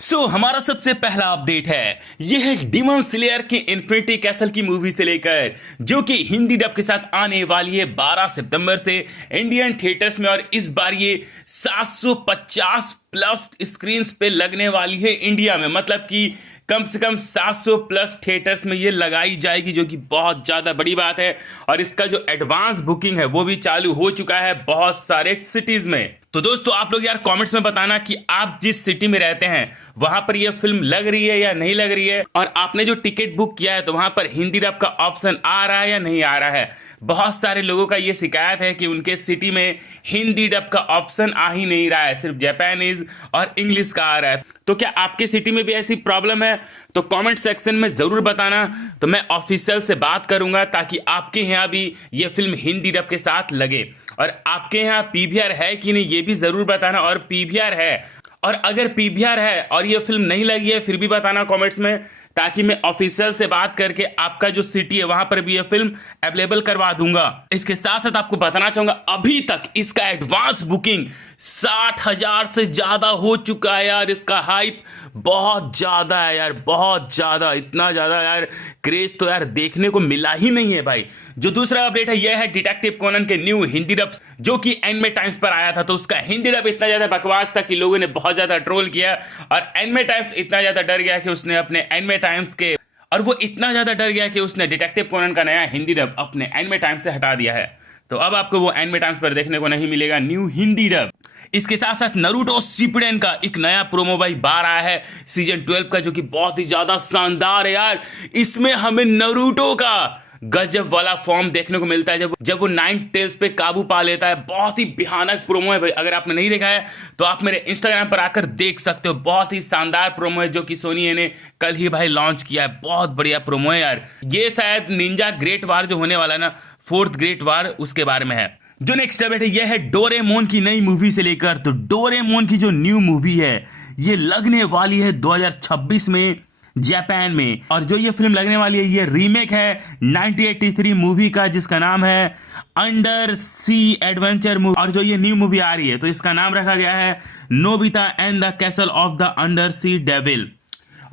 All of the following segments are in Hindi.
हमारा सबसे पहला अपडेट है, यह है डिमन स्लेयर की इन्फिनिटी कैसल की मूवी से लेकर, जो कि हिंदी डब के साथ आने वाली है 12 सितंबर से इंडियन थिएटर्स में। और इस बार ये 750 प्लस स्क्रीन पे लगने वाली है इंडिया में। मतलब कि कम से कम 700 प्लस थिएटर्स में ये लगाई जाएगी, जो कि बहुत ज़्यादा बड़ी बात है। और इसका जो एडवांस बुकिंग है वो भी चालू हो चुका है बहुत सारे सिटीज़ में। तो दोस्तों आप लोग यार कमेंट्स में बताना कि आप जिस सिटी में रहते हैं वहां पर ये फिल्म लग रही है या नहीं लग रही है, और आपने जो टिकट बुक किया है तो वहां पर हिंदी डब का ऑप्शन आ रहा है या नहीं आ रहा है। बहुत सारे लोगों का ये शिकायत है कि उनके सिटी में हिंदी डब का ऑप्शन आ ही नहीं रहा है, सिर्फ जापानीज और इंग्लिश का आ रहा है। तो क्या आपके सिटी में भी ऐसी प्रॉब्लम है? तो कमेंट सेक्शन में ज़रूर बताना, तो मैं ऑफिशियल से बात करूंगा ताकि आपके यहाँ भी ये फिल्म हिंदी डब के साथ लगे। और आपके यहाँ पीवीआर है कि नहीं ये भी ज़रूर बताना। और पीवीआर है, और अगर पीवीआर है और ये फिल्म नहीं लगी है फिर भी बताना कमेंट्स में, ताकि मैं ऑफिशियल से बात करके आपका जो सिटी है वहां पर भी ये फिल्म अवेलेबल करवा दूंगा। इसके साथ साथ आपको बताना चाहूंगा अभी तक इसका एडवांस बुकिंग 60,000 से ज्यादा हो चुका है यार। इसका हाइप बहुत ज्यादा है यार, बहुत ज्यादा, इतना ज्यादा यार क्रेज तो यार देखने को मिला ही नहीं है भाई। जो दूसरा अपडेट है यह है डिटेक्टिव कोनन के न्यू हिंदी डब, जो कि एनिमे टाइम्स पर आया था। तो उसका हिंदी डब इतना ज्यादा बकवास था कि लोगों ने बहुत ज्यादा ट्रोल किया, और एनिमे टाइम्स इतना ज्यादा डर गया कि उसने अपने एनिमे टाइम्स के, और वो इतना ज्यादा डर गया कि उसने डिटेक्टिव कोनन का नया हिंदी डब अपने एनिमे टाइम्स से हटा दिया है। तो अब आपको वो एनिमे टाइम्स पर देखने को नहीं मिलेगा न्यू हिंदी डब। इसके साथ साथ नारुतो शिपुडेन का एक नया प्रोमो भाई बाहर आया है सीजन 12 का, जो कि बहुत ही ज्यादा शानदार है यार। इसमें हमें नारुतो का गजब वाला फॉर्म देखने को मिलता है जब वो 9 टेल्स पे काबू पा लेता है। बहुत ही भयानक प्रोमो है भाई, अगर आपने नहीं देखा है तो आप मेरे इंस्टाग्राम पर आकर देख सकते हो। बहुत ही शानदार प्रोमो है जो कि सोनी ने कल ही भाई लॉन्च किया है। बहुत बढ़िया प्रोमो है यार। ये शायद निंजा ग्रेट वार जो होने वाला है ना, 4th ग्रेट वार, उसके बारे में है। जो नेक्स्ट अपडेट है यह है डोरेमोन की नई मूवी से लेकर। तो डोरेमोन की जो न्यू मूवी है ये लगने वाली है 2026 में जापान में। और जो ये फिल्म लगने वाली है ये रीमेक है 1983 मूवी का, जिसका नाम है अंडर सी एडवेंचर मूवी। और जो ये न्यू मूवी आ रही है तो इसका नाम रखा गया है Nobita and the castle of the undersea devil.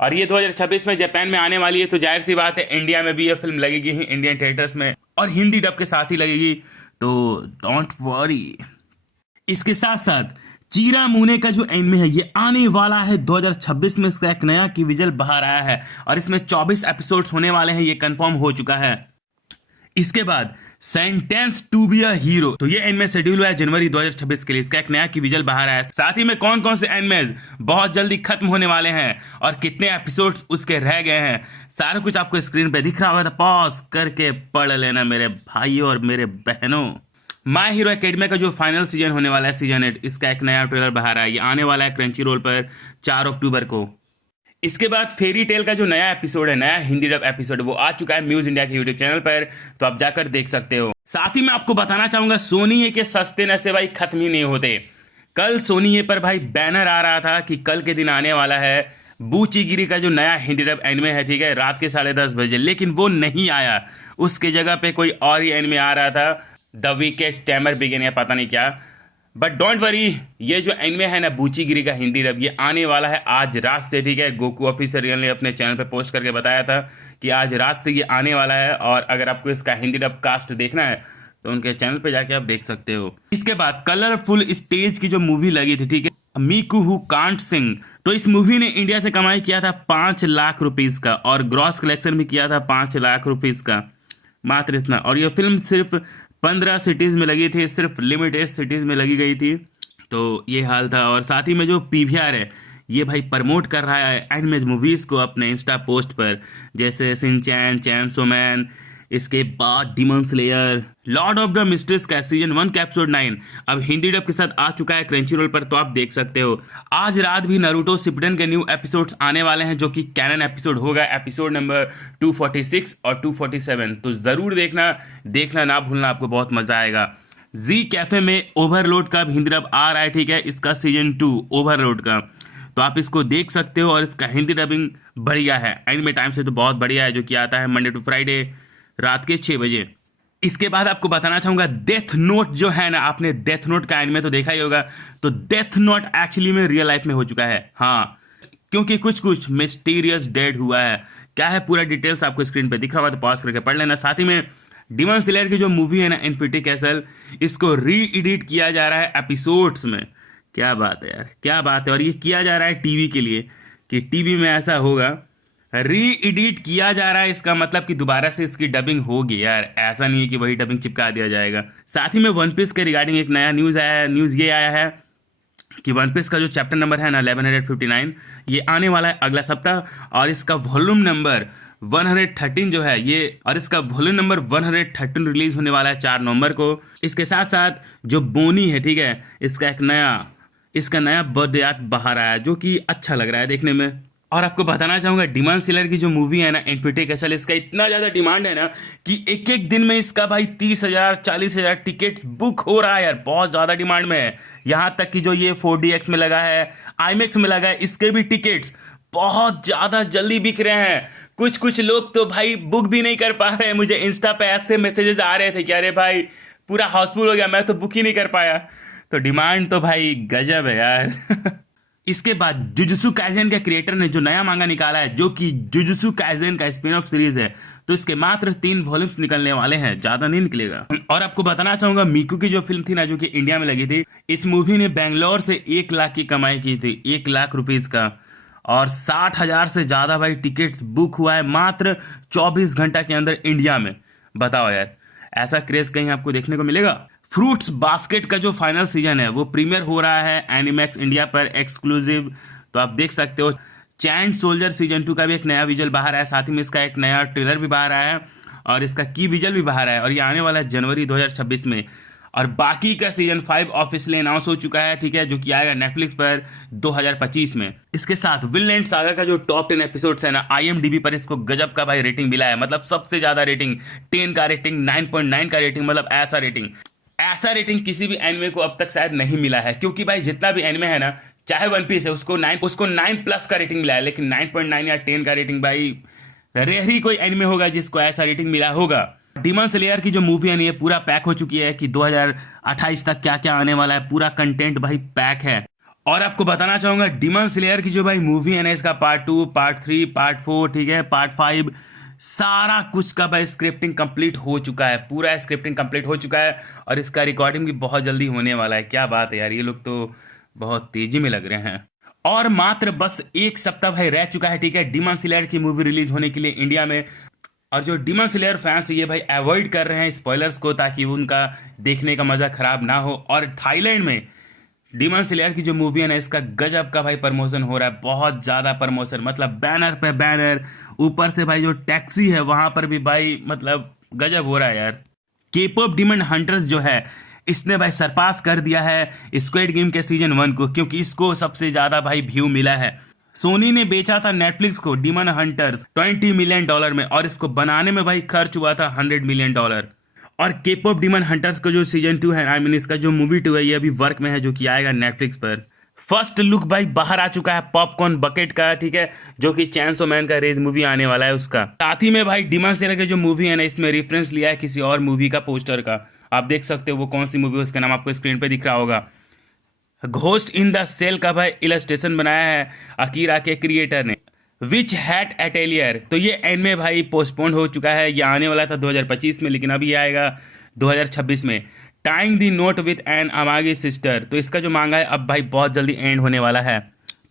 और ये 2026 में जापान में आने वाली है, तो जाहिर सी बात है इंडिया में भी ये फिल्म लगेगी ही इंडियन थिएटर्स में, और हिंदी डब के साथ ही लगेगी। तो डोंट वरी। इसके साथ साथ चीरा मुने का जो एनिमे है ये आने वाला है 2026 में। इसका एक नया की विजुअल बाहर आया है और इसमें 24 एपिसोड्स होने वाले हैं, ये कंफर्म हो चुका है। इसके बाद sentence to be a hero, तो ये एनिमे शेड्यूल हुआ है जनवरी 2026 के लिए। इसका एक नया की विजुअल बाहर आया है। साथ ही में कौन कौन से एनिमेज बहुत जल्दी खत्म होने वाले हैं और कितने एपिसोड्स उसके रह गए हैं, सारा कुछ आपको स्क्रीन पे दिख रहा होगा, तो पॉज करके पढ़ लेना मेरे भाइयों और मेरे बहनों। माय हीरो एकेडमी का जो फाइनल सीजन होने वाला है सीजन 8, इसका एक नया ट्रेलर बाहर आया। ये आने वाला है क्रंची रोल पर 4 अक्टूबर को। इसके बाद फेरी टेल का जो नया एपिसोड है, नया हिंदी डब एपिसोड, वो आ चुका है म्यूज इंडिया के यूट्यूब चैनल पर, तो आप जाकर देख सकते हो। साथ ही मैं आपको बताना चाहूंगा सोनी ये के सस्ते नशे भाई खत्म ही नहीं होते। कल सोनी ये पर भाई बैनर आ रहा था कि कल के दिन आने वाला है बूचीगिरी का जो नया हिंदी डब एनिमे है, ठीक है, रात के 10:30 बजे, लेकिन वो नहीं आया। उसके जगह पे कोई और ही एनिमे आ रहा था, द वीकेंड टैमर बिगिन या पता नहीं क्या। बट डोंट वरी, ये जो एनिमे है ना बूचीगिरी का हिंदी डब, ये आने वाला है आज रात से, ठीक है। गोकू ऑफिशियल ने अपने चैनल पे पोस्ट करके बताया था कि आज रात से ये आने वाला है। और अगर आपको इसका हिंदी डब कास्ट देखना है तो उनके चैनल पे जाके आप देख सकते हो। इसके बाद कलरफुल स्टेज की जो मूवी लगी थी, ठीक है, मीकू हु कांट सिंग, तो इस मूवी ने इंडिया से कमाई किया था 5 लाख रुपीस का, और ग्रॉस कलेक्शन भी किया था 5 लाख रुपीस का, मात्र इतना। और ये फिल्म सिर्फ 15 सिटीज़ में लगी थी, सिर्फ लिमिटेड सिटीज़ में लगी गई थी। तो ये हाल था। और साथ ही में जो पीवीआर है ये भाई प्रमोट कर रहा है एनिमे मूवीज़ को अपने इंस्टा पोस्ट पर, जैसे शिनचैन, चैनसो मैन, इसके बाद demon slayer, lord of the mysteries का सीजन 1 का एपिसोड 9 अब हिंदी डब के साथ आ चुका है क्रंची रोल पर, तो आप देख सकते हो। आज रात भी नारुतो शिपुडेन के न्यू एपिसोड्स आने वाले हैं, जो कि कैनन एपिसोड होगा, एपिसोड नंबर 246 और 247। तो ज़रूर देखना ना भूलना, आपको बहुत मज़ा आएगा। जी कैफे में ओवरलोड का हिंदी डब आ रहा है, ठीक है, इसका सीजन 2 ओवरलोड का, तो आप इसको देख सकते हो। और इसका हिंदी डबिंग बढ़िया है, एनिमे टाइम से तो बहुत बढ़िया है, जो कि आता है मंडे टू फ्राइडे रात के 6 बजे। इसके बाद आपको बताना चाहूंगा डेथ नोट जो है ना, आपने डेथ नोट का एनिमे तो देखा ही होगा, तो डेथ नोट एक्चुअली में रियल लाइफ में हो चुका है। हाँ, क्योंकि कुछ कुछ मिस्टीरियस डेड हुआ है। क्या है पूरा डिटेल्स आपको स्क्रीन पे दिख रहा होगा, तो पॉज करके पढ़ लेना। साथ ही में डिमन स्लेयर की जो मूवी है ना इन्फिनिटी कैसल, इसको री एडिट किया जा रहा है एपिसोड्स में। क्या बात है यार, क्या बात है। और ये किया जा रहा है टीवी के लिए, कि टीवी में ऐसा होगा, री एडिट किया जा रहा है। इसका मतलब कि दोबारा से इसकी डबिंग होगी यार, ऐसा नहीं है कि वही डबिंग चिपका दिया जाएगा। साथ ही में वन पीस के रिगार्डिंग एक नया न्यूज़ आया है। न्यूज़ ये आया है कि वन पीस का जो चैप्टर नंबर है ना 1159, ये आने वाला है अगला सप्ताह। और इसका वॉल्यूम नंबर 113 जो है ये, और इसका वॉल्यूम नंबर 113 रिलीज होने वाला है 4 नवंबर को। इसके साथ साथ जो बोनी है, ठीक है, इसका नया बर्थडे आर्ट बाहर आया, जो कि अच्छा लग रहा है देखने में। और आपको बताना चाहूंगा डिमन स्लेयर की जो मूवी है ना इन्फिनिटी कैसल, इसका इतना ज़्यादा डिमांड है ना कि एक एक दिन में इसका भाई 30,000 40,000 टिकट्स बुक हो रहा है यार, बहुत ज़्यादा डिमांड में है। यहाँ तक कि जो ये 4DX में लगा है, IMAX में लगा है, इसके भी टिकट्स बहुत ज़्यादा जल्दी बिक रहे हैं। कुछ कुछ लोग तो भाई बुक भी नहीं कर पा रहे हैं। मुझे इंस्टा पे ऐसे मैसेजेस आ रहे थे कि अरे भाई पूरा हाउसफुल हो गया, मैं तो बुक ही नहीं कर पाया। तो डिमांड तो भाई गजब है यार। इसके बाद जुजुत्सु काइसेन के क्रिएटर ने जो नया मांगा निकाला है, जो कि जुजुत्सु काइसेन का स्पिन ऑफ सीरीज है, तो इसके मात्र 3 वॉल्यूम्स निकलने वाले हैं, ज्यादा नहीं निकलेगा। और आपको बताना चाहूंगा मीकू की जो फिल्म थी ना, जो कि इंडिया में लगी थी, इस मूवी ने बेंगलोर से 1 लाख की कमाई की थी, 1 लाख रुपीज का। और 60,000 से ज्यादा भाई टिकट्स बुक हुआ है मात्र 24 घंटा के अंदर इंडिया में। बताओ यार, ऐसा क्रेज कहीं आपको देखने को मिलेगा? फ्रूट्स बास्केट का जो फाइनल सीजन है वो प्रीमियर हो रहा है एनिमैक्स इंडिया पर एक्सक्लूसिव, तो आप देख सकते हो। चैंड सोल्जर सीजन 2 का भी एक नया विजुअल बाहर आया, साथ ही में इसका एक नया ट्रेलर भी बाहर आया है, और इसका की विजुअल भी बाहर आया, और ये आने वाला है जनवरी 2026 में। और बाकी का सीजन 5 ऑफिशियली अनाउंस हो चुका है, ठीक है, जो कि आएगा नेटफ्लिक्स पर 2025 में। इसके साथ विनलैंड सागा का जो टॉप 10 एपिसोड्स है ना, IMDb पर इसको गजब का भाई रेटिंग मिला है, मतलब सबसे ज्यादा रेटिंग, 10 का रेटिंग, 9.9 का रेटिंग, मतलब ऐसा रेटिंग किसी भी एनिमे को अब तक शायद नहीं मिला है। क्योंकि भाई जितना भी एनिमे है ना, चाहे वन पीस है, उसको 9+ का रेटिंग मिला है, लेकिन 9.9 या 10 का रेटिंग भाई रेयर ही कोई एनिमे होगा जिसको ऐसा रेटिंग मिला होगा। डिमन स्लेयर की जो मूवी है ना, ये पूरा पैक हो चुकी है कि 2028 तक क्या क्या आने वाला है, पूरा कंटेंट भाई पैक है। और आपको बताना चाहूंगा डिमन स्लेयर की जो भाई मूवी है ना, इसका पार्ट 2, पार्ट 3, पार्ट 4, ठीक है, पार्ट 5, सारा कुछ का भाई स्क्रिप्टिंग कंप्लीट हो चुका है, पूरा स्क्रिप्टिंग कंप्लीट हो चुका है, और इसका रिकॉर्डिंग भी बहुत जल्दी होने वाला है। क्या बात है यार, ये लोग तो बहुत तेजी में लग रहे हैं। और मात्र बस 1 सप्ताह भाई रह चुका है, ठीक है, डिमन स्लेयर की मूवी रिलीज होने के लिए इंडिया में। और जो डिमन स्लेयर फैंस ये भाई अवॉइड कर रहे हैं स्पॉयलर्स को, ताकि उनका देखने का मजा खराब ना हो। और थाईलैंड में डिमन स्लेयर की जो मूवी है ना, इसका गजब का भाई प्रमोशन हो रहा है, बहुत ज्यादा प्रमोशन, मतलब बैनर पे बैनर, ऊपर से भाई जो टैक्सी है वहां पर भी भाई मतलब गजब हो रहा है यार। केपॉप डिमन हंटर्स जो है, इसने भाई सरपास कर दिया है स्क्विड गेम के सीजन 1 को, क्योंकि इसको सबसे ज्यादा भाई व्यू मिला है। सोनी ने बेचा था नेटफ्लिक्स को डिमन हंटर्स $20 मिलियन में, और इसको बनाने में भाई खर्च हुआ था $100 मिलियन। और केपॉप डिमन हंटर्स का जो सीजन 2 है, इसका जो मूवी 2 है, ये अभी वर्क में है, जो कि आएगा नेटफ्लिक्स पर। फर्स्ट लुक भाई बाहर आ चुका है पॉपकॉर्न बकेट का, ठीक है, जो कि चैंसो मैन का रेज मूवी आने वाला है उसका। साथ ही में भाई डिमन स्लेयर की जो मूवी है ना, इसमें रेफरेंस लिया है किसी और मूवी का पोस्टर का। आप देख सकते हो वो कौन सी मूवी है, उसका नाम आपको स्क्रीन पे दिख रहा होगा। घोस्ट इन द सेल का भाई इलस्ट्रेशन बनाया है अकीरा के क्रिएटर ने। विच हैट एटेलियर, तो ये एनिमे भाई पोस्टपोन्ड हो चुका है, ये आने वाला था 2025 में, लेकिन अभी आएगा 2026 में। Tying the knot with an अमागी सिस्टर, तो इसका जो मांगा है अब भाई बहुत जल्दी एंड होने वाला है,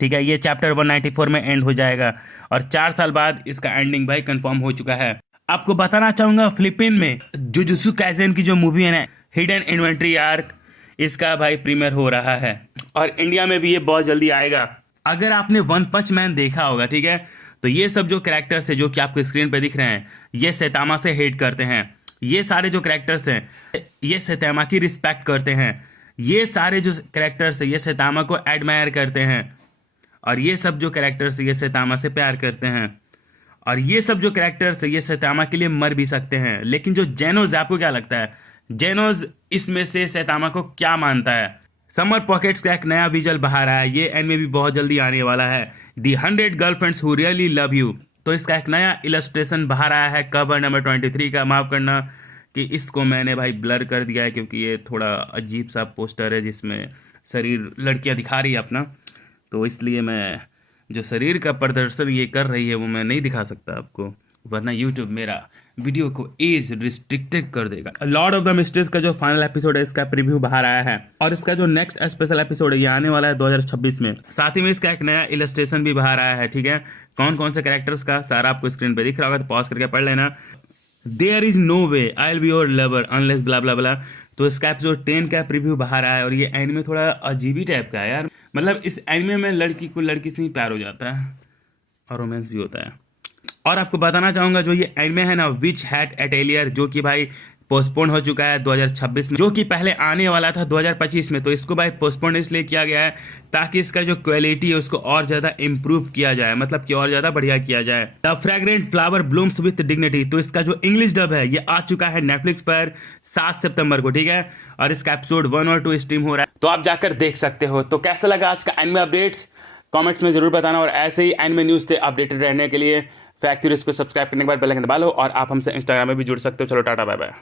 ठीक है, ये चैप्टर 194 में एंड हो जाएगा, और 4 साल बाद इसका एंडिंग भाई कंफर्म हो चुका है। आपको बताना चाहूंगा फिलीपीन में जुजुत्सु काइसेन की जो मूवी है ना, हिडन इन्वेंट्री आर्क, इसका भाई प्रीमियर हो रहा है, और इंडिया में भी ये बहुत जल्दी आएगा। अगर आपने वन पंच मैन देखा होगा, ठीक है, तो ये सब जो कैरेक्टर्स है जो कि आपको स्क्रीन पे दिख रहे हैं, ये सैतामा से हेट करते हैं। ये सारे जो कैरेक्टर्स हैं ये सैतामा की रिस्पेक्ट करते हैं। ये सारे जो कैरेक्टर्स हैं ये सैतामा को एडमायर करते हैं, और ये सब जो कैरेक्टर्स हैं ये सैतामा से प्यार करते हैं, और ये सब जो कैरेक्टर्स हैं ये सैतामा के लिए मर भी सकते हैं। लेकिन जो जेनोज, आपको क्या लगता है जेनोज इसमें से सैतामा को क्या मानता है? समर पॉकेट्स का एक नया विजुअल बाहर आया है, ये एनिमे भी बहुत जल्दी आने वाला है, दी 100 girlfriends who really love you, तो इसका एक नया इलस्ट्रेशन बाहर आया है कवर नंबर 23 का। माफ़ करना कि इसको मैंने भाई ब्लर कर दिया है, क्योंकि ये थोड़ा अजीब सा पोस्टर है जिसमें शरीर लड़कियां दिखा रही है अपना, तो इसलिए मैं जो शरीर का प्रदर्शन ये कर रही है वो मैं नहीं दिखा सकता आपको, वरना यूट्यूब मेरा वीडियो को एज रिस्ट्रिक्टेड कर देगा। लॉर्ड ऑफ द मिस्ट्रीज का जो फाइनल एपिसोड है इसका प्रीव्यू बाहर आया है और इसका जो नेक्स्ट स्पेशल एपिसोड है ये आने वाला है 2026 में। साथ ही में इसका एक नया इलस्ट्रेशन भी बाहर आया है, ठीक है। कौन कौन से कैरेक्टर्स का सारा आपको स्क्रीन पे दिख रहा होगा, तो पॉज करके पढ़ लेना। There is no way I will be your lover unless blah blah blah. तो इसका एपिसोड 10 का प्रीव्यू बाहर आया है और ये एनिमे थोड़ा अजीब ही टाइप का है यार। मतलब इस एनिमे में लड़की को लड़की से ही प्यार हो जाता है और रोमांस भी होता है। और आपको बताना चाहूंगा जो ये एनिमे है ना, विच हैट अटेलियर, जो कि भाई पोस्टपोन हो चुका है 2026 में, जो कि पहले आने वाला था 2025 में। तो इसको भाई पोस्टपोन इसलिए किया गया है ताकि इसका जो क्वालिटी है उसको और ज़्यादा इम्प्रूव किया जाए, मतलब कि और ज़्यादा बढ़िया किया जाए। The fragrant flower blooms with dignity, तो इसका जो इंग्लिश डब है ये आ चुका है नेटफ्लिक्स पर 7 सितंबर को, ठीक है। और इसका एपिसोड 1 और 2 स्ट्रीम हो रहा है, तो आप जाकर देख सकते हो। तो कैसा लगा आज का एनिमे अपडेट्स कमेंट्स में जरूर बताना, और ऐसे ही एनिमे न्यूज़ से अपडेटेड रहने के लिए फैक्ट थ्योरीज को सब्सक्राइब करने के बाद बेल आइकन दबा लो, और आप हमसे इंस्टाग्राम में भी जुड़ सकते हो। चलो टाटा बाय बाय।